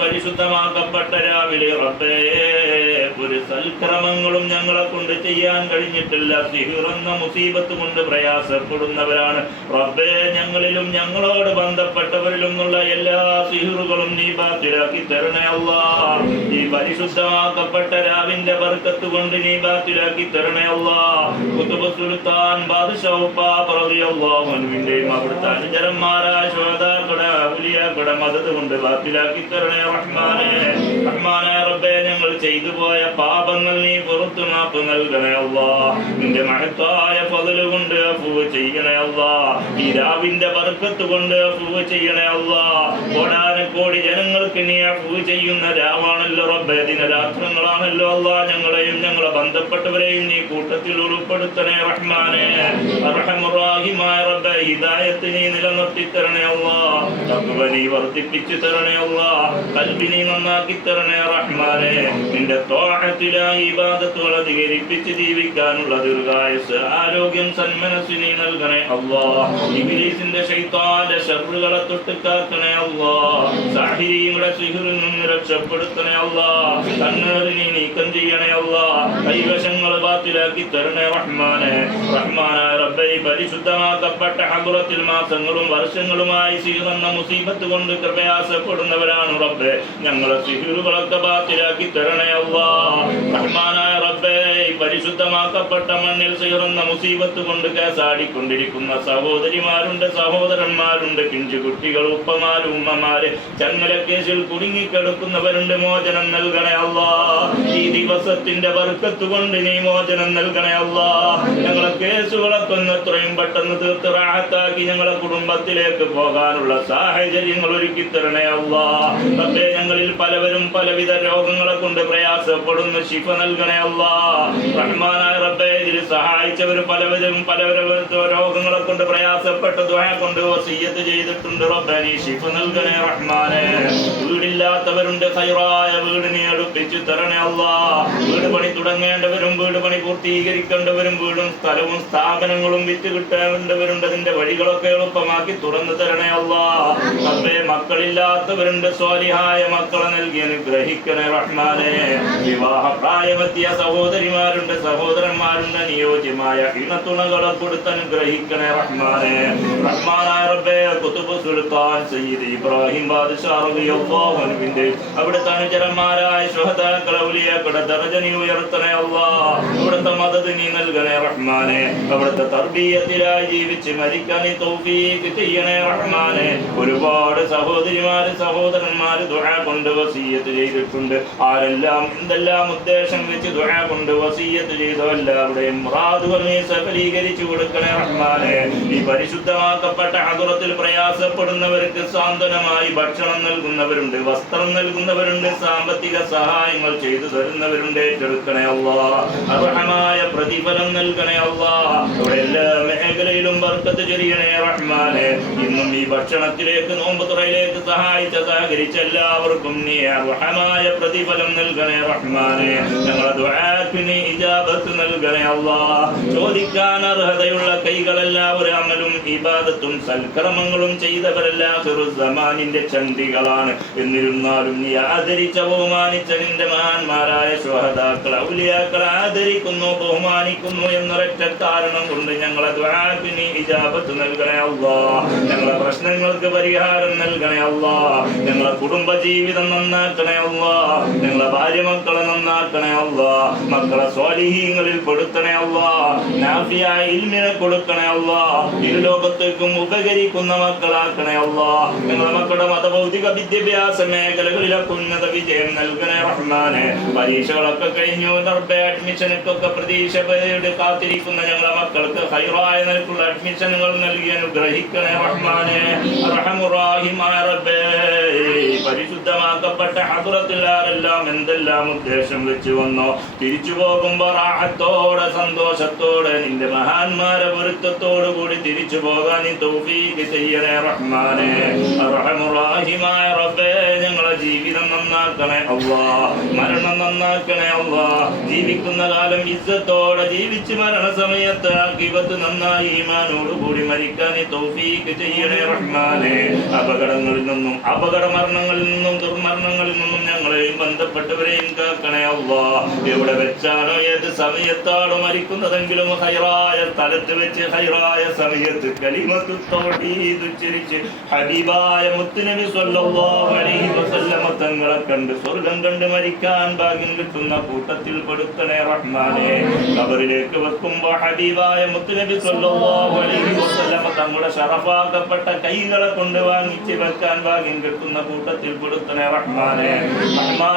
പരിശുദ്ധമാക്കപ്പെട്ട രാവിലെ റബ്ബേ ഒരു സൽക്രമങ്ങളും ഞങ്ങളെ കൊണ്ട് ചെയ്യാൻ കഴിഞ്ഞിട്ടില്ല. സിഹിറെന്ന മുസീബത്ത് കൊണ്ട് പ്രയാസപ്പെടുന്നവരാണ്. റബ്ബേ ഞങ്ങളിലും ഞങ്ങളോട് ബന്ധപ്പെട്ടവരിലും ഉള്ള എല്ലാ സിഹിറുകളും നീ ബാത്തിലാക്കി തരണേ അല്ലാ ഈ പരിശുദ്ധമാക്കപ്പെട്ട രാവിന്റെ വർക്കത്ത് കൊണ്ട് നീ ബാത്തിലാക്കി തരണേ അല്ലാ കുത്തുബ് അവിടുത്തെ അനുചരന്മാരായ ശ്രോതാക്കട ഔലിയാക്കളുടെ മതത് കൊണ്ട് ബാത്തിലാക്കി തരണേ റഹ്മാനെ. റഹ്മാനെ ഞങ്ങൾ ചെയ്തു പോയ പാപങ്ങൾ നീ പുറത്തു മാപ്പ് നൽകണേ അള്ളാ നിന്റെ മഹത്തായ പതിൽ കൊണ്ട് അഫുവ് ചെയ്യണേ അള്ളാ ഈ രാവിന്റെ ബർക്കത്ത് കൊണ്ട് അഫുവ് ചെയ്യണേ കോടാന കോടി ജനങ്ങൾക്ക് നീ അഫുവ് ചെയ്യുന്ന രാവാണല്ലോ റബ്ബേ. ദിനരാത്രങ്ങളാണല്ലോ അള്ളാ ഞങ്ങളെയും ഞങ്ങളെ ബന്ധപ്പെട്ടവരെയും നീ കൂട്ടത്തിൽ ഉൾപ്പെടുത്തണേ റഹ്മാനെ. റഹമുറാഹിമായ റബ്ബേ ഹിദായത്ത് നീ നിലനിർത്തി തരണേ അള്ളാ തഖ്വ നീ വർദ്ധിപ്പിച്ചു തരണേ അള്ളാ കൽബി നീ നന്നാക്കി തരണേ റഹ്മാനെ. നിന്റെ തോഹത്തിലായി ഇബാദത്തുകൾ അധികരിപ്പിച്ച് ജീവിക്കാനുള്ള ദീർഘായുസ് ആരോഗ്യം സന്മനസ്സിനെ നൽകണേ അല്ലാ ഇബ്ലീസിന്റെ ശൈത്താന്റെ ഷർറുകളെ തൊട്ട് കാക്കണേ അല്ലാ സാഹിരിയുടെ സിഹിറിൽ നിന്ന് രക്ഷപ്പെടുത്തണേ അള്ളാ. കണ്ണേറിനെ നീക്കം ചെയ്യണേ അള്ളാ. കൈവശങ്ങൾ ബാത്തിലാക്കി തരണേ റഹ്മാനെ. റഹ്മാനായ റബ്ബെ പരിശുദ്ധമാക്കപ്പെട്ട ഹബുറത്തിൽ മാസങ്ങളും വർഷങ്ങളുമായി സീറന്ന മുസീബത്ത് കൊണ്ട് പ്രയാസപ്പെടുന്നവരാണ് റബ്ബെ. ഞങ്ങളെ സിഹിറുകളൊക്കെ ബാത്തിലാക്കി തരണേ റബ്ബേ പരിശുദ്ധമാക്കപ്പെട്ട മണ്ണിൽ ചേർന്ന മുസീബത്ത് കൊണ്ട് കേസാടിക്കൊണ്ടിരിക്കുന്ന സഹോദരിമാരുണ്ട് സഹോദരന്മാരുണ്ട് പിഞ്ചു കുട്ടികൾ ഉപ്പമാര് ഉമ്മമാര്. ചങ്ങലക്കേശിൽ കുടുങ്ങിക്കിടക്കുന്നവരുണ്ട് മോചനം നൽകണേ അല്ലാ ഈ ദിവസത്തിന്റെ വർക്കത്ത് കൊണ്ട് നീ മോചനം നൽകണേ അല്ലാ ഞങ്ങളെ കേസുകളൊക്കെ ഒന്ന് എത്രയും പെട്ടെന്ന് തീർത്ത് റാഹത്താക്കി ഞങ്ങളെ കുടുംബത്തിലേക്ക് പോകാനുള്ള സാഹചര്യങ്ങൾ ഒരുക്കി തരണേ അല്ലാ പക്ഷേ ഞങ്ങളിൽ പലവരും പലവിധ രോഗങ്ങളെ കൊണ്ട് പ്രയാസപ്പെടുന്നു ശിഫ നൽകണേ അല്ലാ. റഹ്മാനായ റബ്ബേ ഇതിൽ സഹായിച്ചവർ പലവരും പലവരും രോഗങ്ങളെ കൊണ്ട് പ്രയാസപ്പെട്ട് ദുആ കൊണ്ട് വസീയത്ത് ചെയ്തിട്ടുണ്ട് റബ്ബെ നീ ശിഫ നൽകണേ റഹ്മാനെ. വീടില്ലാത്തവരുണ്ട് ഹൈറായ വീടിനെ അടുപ്പിച്ചു തരണേ അല്ലാ. വീട് പണി തുടങ്ങേണ്ടവരും വീട് പണി പൂർത്തീകരിക്കേണ്ടവരും വീടും സ്ഥലവും സ്ഥാപനങ്ങളും വിറ്റ് കിട്ടേണ്ടവരുണ്ട്. അതിന്റെ വഴികളൊക്കെ എളുപ്പമാക്കി തുറന്നു തരണേ അല്ലാ. റബ്ബെ മക്കളില്ലാത്തവരുണ്ട് സ്വാലിഹായ മക്കളെ നൽകി അനുഗ്രഹിക്കണേ റഹ്മാനെ. വിവാഹ പ്രായമെത്തിയ സഹോദരിമാരുണ്ട് സഹോദരന്മാരുണ്ട്. നിയോജ്യമായ ഇണത്തുണകളെ കൊടുത്തനുഗ്രഹിക്കണേ റഹ്മാനെ. റഹ്മാനായ റബ്ബേ കുത്തുബ് സുൽത്താൻ സയ്യിദ് ഇബ്രാഹിം ബാദ്ഷാ റളിയല്ലാഹു അൻഹുവിന്റെ അവിടുത്തെ അനുചരന്മാരായ ശുഹദാക്കളെ ഉലിയാക്കളുടെ ദർജ നീ ഉയർത്തണേ അല്ലാ അവിടുത്തെ മദത് നീ നൽകണേ റഹ്മാനെ. അവിടുത്തെ തർബീയത്തിലായി ജീവിച്ച് മരിക്കാൻ നീ തൗഫീഖ് ചെയ്യണേ റഹ്മാനെ. ഒരുപാട് സഹോദരിമാര് സഹോദരന്മാര് ദുആ കൊണ്ട് വസീയത്ത് ചെയ്തിട്ടുണ്ട്. ആരെല്ലാം എന്തെല്ലാം ഉദ്ദേശം വെച്ച് ദുആ കൊണ്ട് വസീയത്ത് ചെയ്തോ എല്ലാവരുടെയും മുറാദുകൾ നീ സഫലീകരിച്ചു കൊടുക്കണേ റഹ്മാനെ. ഈ പരിശുദ്ധമാക്കപ്പെട്ട ഹദറത്തിൽ പ്രയാസപ്പെടുന്നവർക്ക് സാന്ത്വനമായി ഭക്ഷണം നൽകുന്നവരുണ്ട് വസ്ത്രം നൽകുന്നവരുണ്ട് സാമ്പത്തിക സഹായങ്ങൾ ചെയ്തു തരുന്നവരുണ്ട്. ഏറ്റെടുക്കണേ അള്ളാ അർഹമായ പ്രതിഫലം നൽകണേ അള്ളാ. എല്ലാ മേഖലയിലും ബർക്കത്ത് ചൊരിയണേ റഹ്മാനെ. ഇന്നും ഈ ഭക്ഷണത്തിലേക്ക് നോമ്പ് തുറയിലേക്ക് സഹായിച്ച സഹകരിച്ച എല്ലാവർക്കും നീ അർഹമായ പ്രതിഫലം നൽകണേ റഹ്മാനെ. ഞങ്ങളെ ദുആക്ക് ഇജാബത്ത് നൽകണേ അള്ളാ. ചോദിക്കാൻ അർഹതയുള്ള കൈകളെല്ലാവരും അമലും ഇബാദത്തും സൽക്കർമ്മങ്ങളും ചെയ്തവരെല്ലാം സമാനിന്റെ ചണ്ടികളാണ് എന്നിരുന്നാലും നീ ആദരിച്ച ബഹുമാനിച്ച നിന്റെ മഹാന്മാരായ സ്വഹതാക്കൾ ഔലിയാക്കൾ ആദരിക്കുന്നു ബഹുമാനിക്കുന്നു എന്നൊരൊറ്റ കാരണം കൊണ്ട് ഞങ്ങളെ ദ്വാക്ക് നീ ഇജാബത്ത് നൽകണേ അള്ളാ. ഞങ്ങളെ പ്രശ്നങ്ങൾക്ക് പരിഹാരം നൽകണേ അള്ളാ. ഞങ്ങളെ കുടുംബ ജീവിതം നന്നാക്കണേ അള്ളാ. ഞങ്ങളെ ഭാര്യ മക്കളെ നന്നാക്കണേ അള്ളാ. മക്കളെ സ്വാലിഹീങ്ങളിൽ കൊടുക്കണേ അള്ളാ. നാഫിയായ ഇൽമിനെ കൊടുക്കണേ ലോകത്തേക്കും ഇരുലോകത്തേക്കും ഉപകരിക്കുന്ന മക്കളാക്കണേ അള്ളാ. ഞങ്ങളെ മക്കളുടെ മതഭൗതിക വിദ്യാഭ്യാസ മേഖലകളിലൊക്കെ ഉന്നത വിജയം നൽകണേ റഹ്മാനെ. പരീക്ഷകളൊക്കെ കഴിഞ്ഞു. റബ്ബേ അഡ്മിഷനൊക്കെ പ്രതീക്ഷ കാത്തിരിക്കുന്ന ഞങ്ങളെ മക്കൾക്ക് ഹൈറായ നിലക്കുള്ള അഡ്മിഷനുകൾ നൽകി അനുഗ്രഹിക്കണേ റഹ്മാനെ. റബ്ബേ. പരിശുദ്ധമാക്കപ്പെട്ട ഹദുറത്തിൽ ആരെല്ലാം എന്തെല്ലാം ഉദ്ദേശം വെച്ച് വന്നോ? തിരിച്ചു പോകുമ്പോ റാഹത്തോടെ സന്തോഷത്തോടെ നിന്റെ മഹാന്മാരെ പൊരുത്തത്തോടു കൂടി തിരിച്ചു പോകാൻ നീ തൗഫീഖ് ചെയ്യണേ റഹ്മാനെ. റഹമുറാഹിമായ റബ്ബേ ഞങ്ങളെ ജീവിതം നന്നാക്കണേ അള്ളാ. മരണം നന്നാക്കണേ അള്ളാ. ജീവിക്കുന്ന കാലം ഇസ്സത്തോടെ ജീവിച്ച് മരണ സമയത്ത് ആക്കിവത്ത് നന്നായി ഈമാനോടുകൂടി മരിക്കാൻ നീ തൗഫീഖ് ചെയ്യണേ റഹ്മാനെ. അപകടങ്ങളിൽ നിന്നും അപകട മരണങ്ങളിൽ നിന്നും ദുർമരണങ്ങളിൽ ബന്ധപ്പെട്ടവരെയും കാക്കണേ അള്ളാ എവിടെ വെച്ചാണോ ഏത് സമയത്താണോ മരിക്കുന്നതെങ്കിലും ഹൈറായ സ്ഥലത്ത് വെച്ച് ഹൈറായ സമയത്ത് കലിമത്ത് ഉച്ചരിച്ച് ഹബീബായ മുത്തുനബി സ്വല്ലല്ലാഹു അലൈഹി വസല്ലമ തങ്ങളെ കണ്ട് സ്വർഗം കണ്ട് മരിക്കാൻ ഭാഗ്യം കിട്ടുന്ന കൂട്ടത്തിൽ പെടുത്തണേ റഹ്മാനെ. കബറിലേക്ക് വെക്കുമ്പോ ഹബീബായ മുത്തുനബി സ്വല്ലല്ലാഹു അലൈഹി വസല്ലമ തങ്ങളുടെ ഷറഫാക്കപ്പെട്ട കൈകളെ കൊണ്ട് വാങ്ങിച്ച് വെക്കാൻ ഭാഗ്യം കിട്ടുന്ന കൂട്ടത്തിൽ പെടുത്തണേ റഹ്മാനെ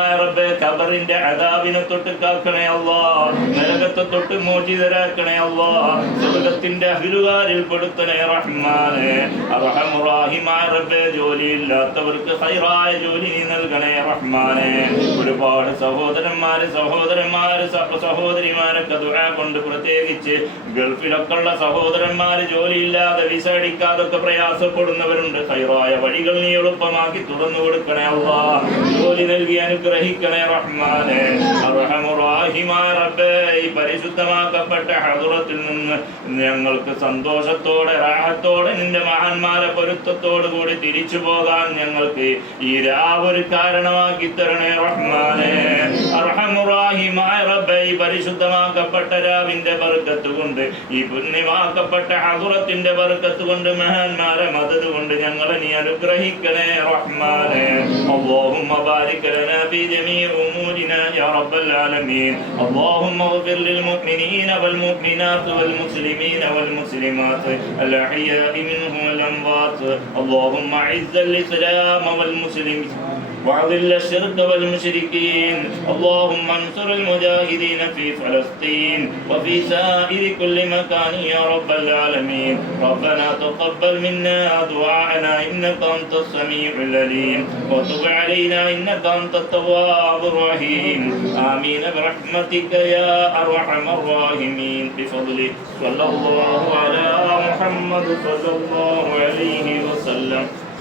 റഹ്മാനായ റബ്ബേ കബറിന്റെ അദാബിനെ തൊട്ട് കാക്കണേ അല്ലാ നരകത്തെ തൊട്ട് മോചിതരാക്കണേ അല്ലാ സ്വർഗത്തിന്റെ അഹിലുകാരിൽ പെടുത്തണേ റഹ്മാനെ. അർഹമുറാഹിമായ റബ്ബേ ജോലിയില്ലാത്തവർക്ക് ഹൈറായ ജോലി നീ നൽകണേ റഹ്മാനെ. ഒരുപാട് സഹോദരന്മാര് സഹോദരന്മാര് സഹ- സഹോദരിമാരൊക്കെ ദുരാ കൊണ്ട് പ്രത്യേകിച്ച് ഗൾഫിലൊക്കെ ഉള്ള സഹോദരന്മാര് ജോലിയില്ലാതെ വിസ അടിക്കാതൊക്കെ പ്രയാസപ്പെടുന്നവരുണ്ട്. ഹൈറായ വഴികൾ നീ എളുപ്പമാക്കി തുറന്നു കൊടുക്കണേ അല്ലാ ജോലി നൽകി അനുഗ്രഹിക്കണേ റഹ്മാനെ അർഹമുറാഹിമായ റബ്ബേ ഈ പരിശുദ്ധമാക്കപ്പെട്ട ഹദുറത്തിൽ നിന്ന് ഞങ്ങൾക്ക് സന്തോഷത്തോടെ റാഹത്തോടെ നിന്റെ മഹാന്മാരെ പൊരുത്തത്തോടു കൂടി തിരിച്ചു പോകാൻ ഞങ്ങൾക്ക് ഈ രാവൊരു കാരണമാക്കി തരണേ റഹ്മാനെ അർഹമുറാഹിമായ റബ്ബേ ഈ പരിശുദ്ധമാക്കപ്പെട്ട രാവിന്റെ ബർക്കത്ത് കൊണ്ട് ഈ പുണ്യമാക്കപ്പെട്ട ഹദുറത്തിന്റെ ബർക്കത്ത് കൊണ്ട് മഹാന്മാരെ മദത് കൊണ്ട് ഞങ്ങളെ നീ അനുഗ്രഹിക്കണേ റഹ്മാനെ اللهم بارك لنا في جميع أمورنا يا رب العالمين. اللهم اغفر للمؤمنين والمؤمنات والمسلمين والمسلمات الأحياء منهم والأموات. اللهم أعز الإسلام والمسلمين. وأذل الشرك والمشركين. اللهم انصر المجاهدين في فلسطين وفي سائر كل مكان يا رب العالمين. ربنا تقبل منا دعاءنا إنك أنت السميع العليم. وتب علينا إنك أنت التواب الرحيم. آمين. برحمتك يا أرحم الراحمين. بفضلك. صلى الله على محمد صلى الله عليه وسلم.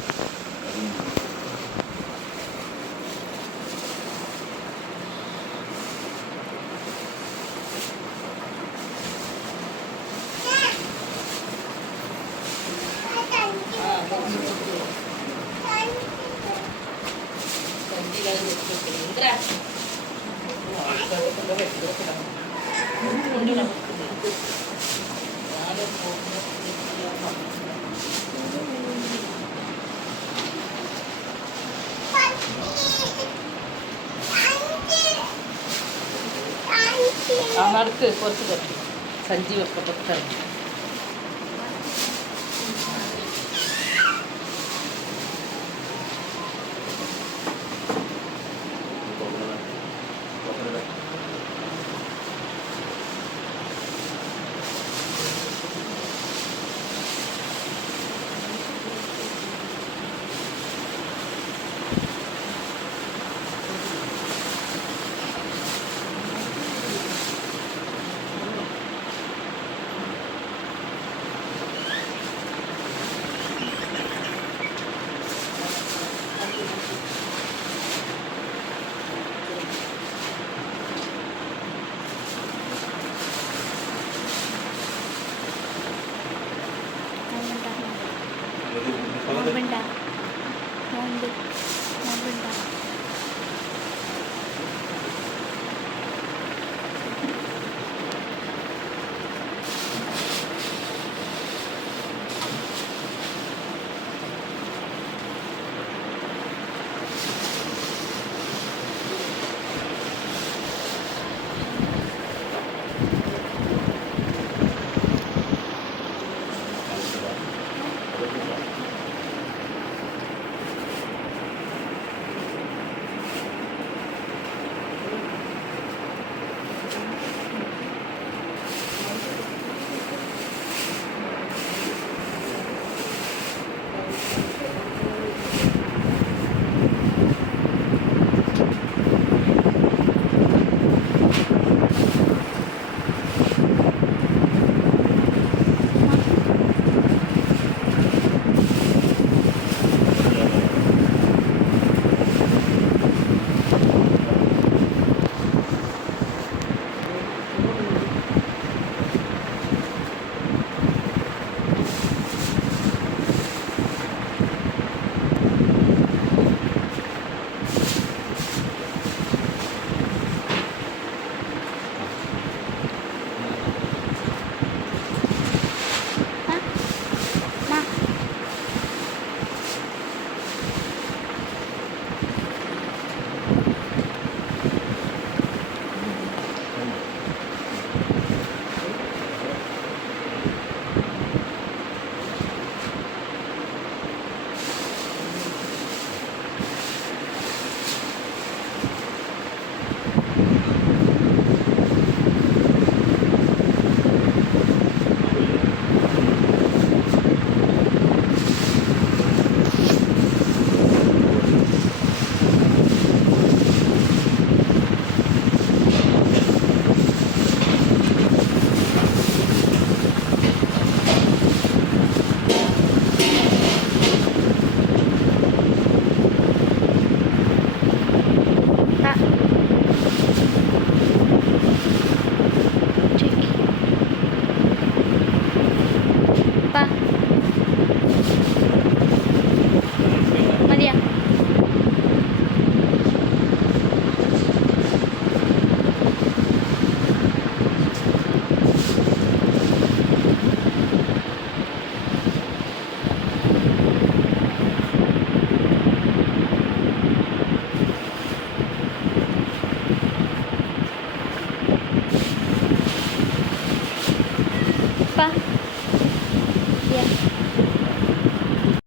ആ നടുക്ക് வறுத்து பொறுத்து தரணும் சஞ்சீவப்பட்டு தரணும் നോമ്പുണ്ട നോമ്പ്